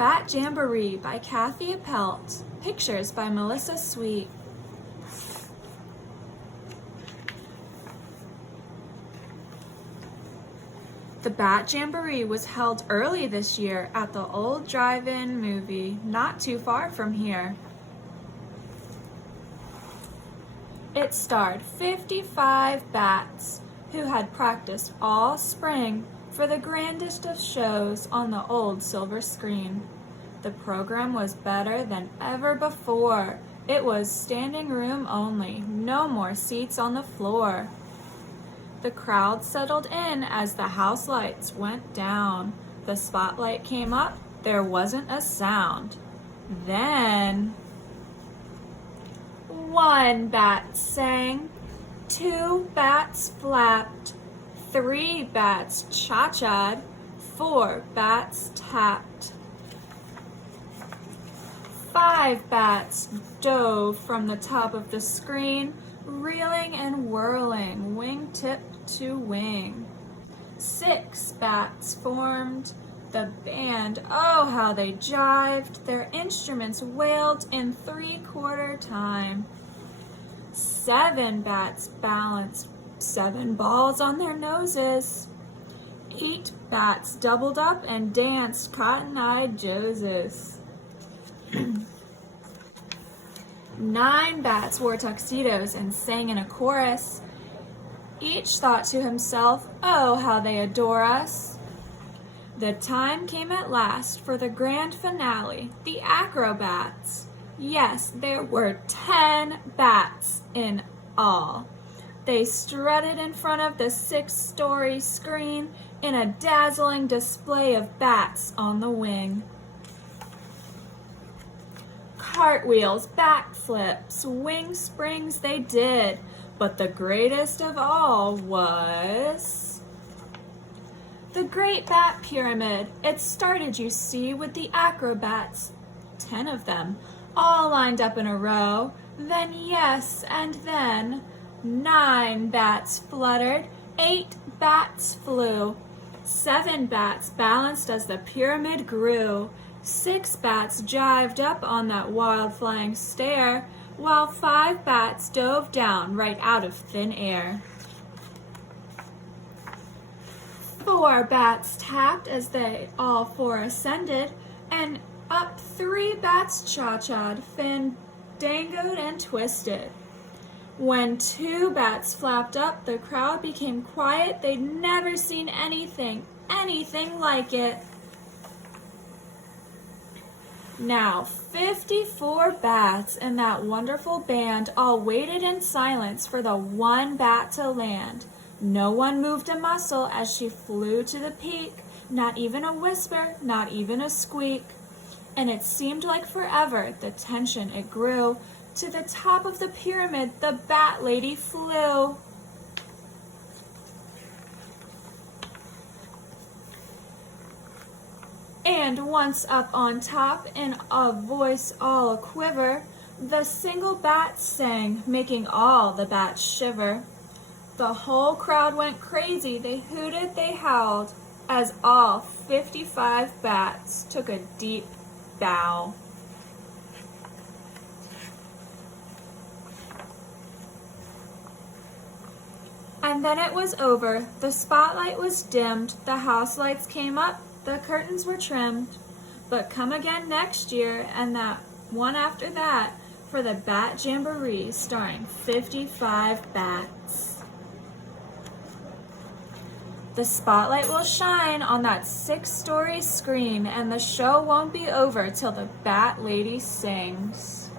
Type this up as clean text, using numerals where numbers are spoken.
Bat Jamboree by Kathi Appelt. Pictures by Mellisa Sweet. The Bat Jamboree was held early this year at the old drive-in movie, not too far from here. It starred 55 bats who had practiced all spring for the grandest of shows on the old silver screen. The program was better than ever before. It was standing room only, no more seats on the floor. The crowd settled in as the house lights went down. The spotlight came up, there wasn't a sound. Then 1 bat sang, 2 bats flapped, 3 bats cha-cha'd, 4 bats tapped. 5 bats dove from the top of the screen, reeling and whirling, wingtip to wing. 6 bats formed the band, oh how they jived, their instruments wailed in 3/4 time. 7 bats balanced 7 balls on their noses. 8 bats doubled up and danced cotton-eyed Joses. 9 bats wore tuxedos and sang in a chorus. Each thought to himself, oh, how they adore us. The time came at last for the grand finale, the acrobats. Yes, there were 10 bats in all. They strutted in front of the 6-story screen in a dazzling display of bats on the wing. Cartwheels, backflips, wing springs they did, but the greatest of all was the Great Bat Pyramid. It started, you see, with the acrobats, 10 of them, all lined up in a row. Then, yes, and then 9 bats fluttered, 8 bats flew, 7 bats balanced as the pyramid grew. 6 bats jived up on that wild flying stair, while 5 bats dove down right out of thin air. 4 bats tapped as they all 4 ascended, and up 3 bats cha-cha'd, fandangoed and twisted. When 2 bats flapped up, the crowd became quiet. They'd never seen anything like it. Now, 54 bats in that wonderful band all waited in silence for the 1 bat to land. No one moved a muscle as she flew to the peak, not even a whisper, not even a squeak. And it seemed like forever, the tension it grew. To the top of the pyramid, the Bat Lady flew. And once up on top, in a voice all a-quiver, the single bat sang, making all the bats shiver. The whole crowd went crazy, they hooted, they howled, as all 55 bats took a deep bow. And then it was over, the spotlight was dimmed, the house lights came up, the curtains were trimmed. But come again next year and that one after that for the Bat Jamboree starring 55 bats. The spotlight will shine on that 6-story screen and the show won't be over till the Bat Lady sings.